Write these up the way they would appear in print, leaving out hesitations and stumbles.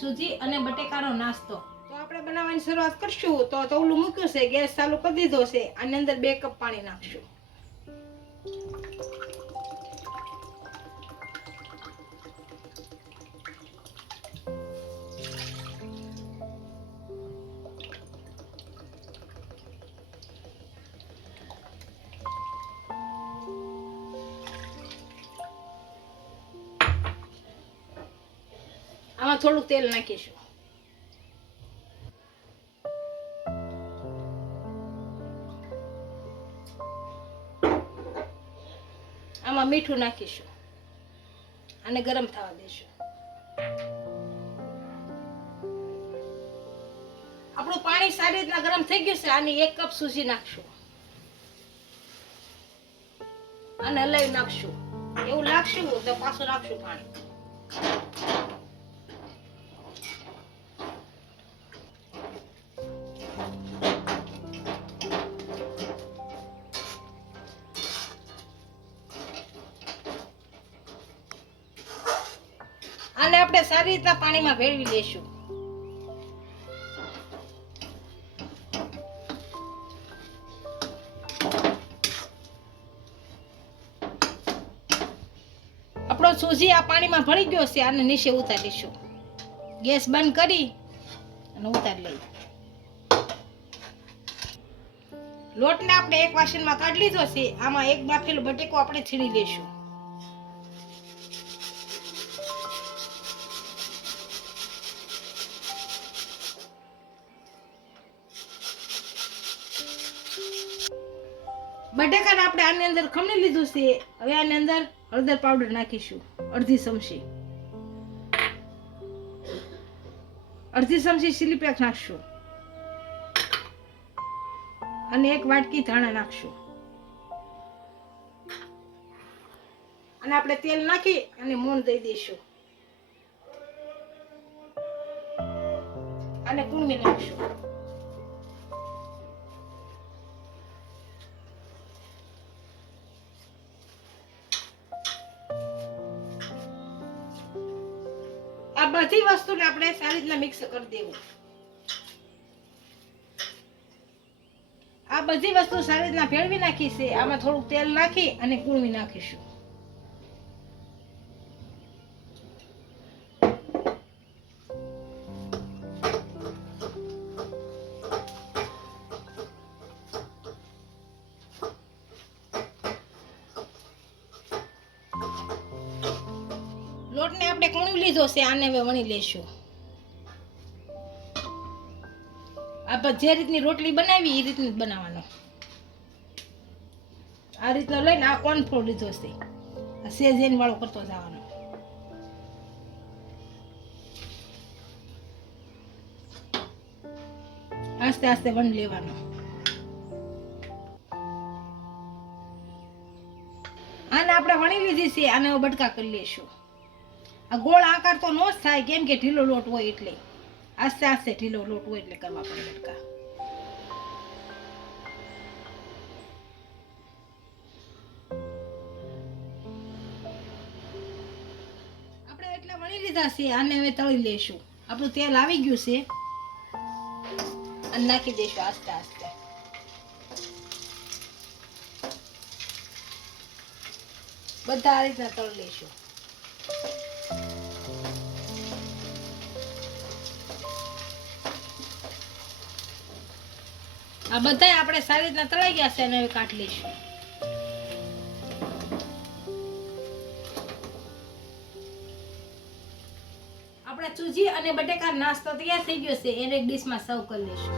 સૂજી અને બટેકાનો નાસ્તો. તો આપણે બનાવવાની શરૂઆત કરશું. તો તવલું મૂક્યું છે, ગેસ ચાલુ કરી દીધો છે. આની અંદર 2 કપ પાણી નાખશું. આમાં થોડું તેલ નાખીશું. આમાં મીઠું નાખીશું અને ગરમ થવા દેશું. આપણું પાણી સારી રીતના ગરમ થઈ ગયું છે. આની 1 કપ સૂજી નાખશું અને હલાવી નાખશું. એવું લાગશે તો પાછું નાખશું પાણી. આને આપણે સારી રીતના પાણીમાં ભેળવી લેશું. આપણો સૂજી આ પાણીમાં ભળી ગયો છે. આને નીચે ઉતારીશું. ગેસ બંધ કરી અને ઉતારી લઈએ. લોટને આપણે એક વાસણમાં કાઢી લીધો છે. આમાં 1 બાફેલું બટેકો આપણે છીણી લેશું. બટેકાને આપણે આની અંદર ખમણી લીધું છે. હવે આની અંદર હળદર પાવડર નાખીશું. અડધી ચમચી ચીલી ફ્લેક્સ નાખશું અને 1 વાટકી ધાણા નાખશું. અને આપણે તેલ નાખી અને મોણ દઈ દઈશું અને કુણમી નાખશું. આ બધી વસ્તુને આપણે સારી રીતના મિક્સ કરી દેવું. આ બધી વસ્તુ સારી રીતના ભેળવી નાખી છે. આમાં થોડું તેલ નાખી અને કૂણવી નાખીશું. લોટને આપણે કૂણવી લીધો છે. આને હવે વણી લેશું. આપણે જે રીતની રોટલી બનાવી એ રીતની બનાવવાનો. આ રીતનો લઈને આ કોર્નફ્લોર લીધો છે. આ સેજેન વાળો કરતો જવાનો. આસ્તે આસ્તે વણી લેવાનો. આને આપણે વણી લીધી છે. આને બટકા કરી લેશું. આ ગોળ આકાર તો નો જ થાય, કેમ કે ઢીલો લોટ હોય એટલે. આસ્તે આસ્તે ઢીલો લોટ હોય એટલે કરવા પડે બટકા. આપણે એટલા વણી લીધા છે. આને હવે તળી લેશું. આપણું તેલ આવી ગયું છે અને નાખી દઈશું આસ્તે આસ્તે. બધા આ રીતના તળી લેશું. આ બધા આપણે સારી રીતના તળાઈ ગયા છે અને હવે કાઢી લઈશું. આપણે સૂજી અને બટેકા નાસ્તો તૈયાર થઈ ગયો છે. એને એક ડીશમાં સર્વ કરી લઈશું.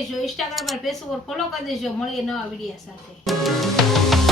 દેજો, ઇન્સ્ટાગ્રામ પર ફેસબુક પર ફોલો કરી દેજો. મળીએ નવા વિડીયો સાથે.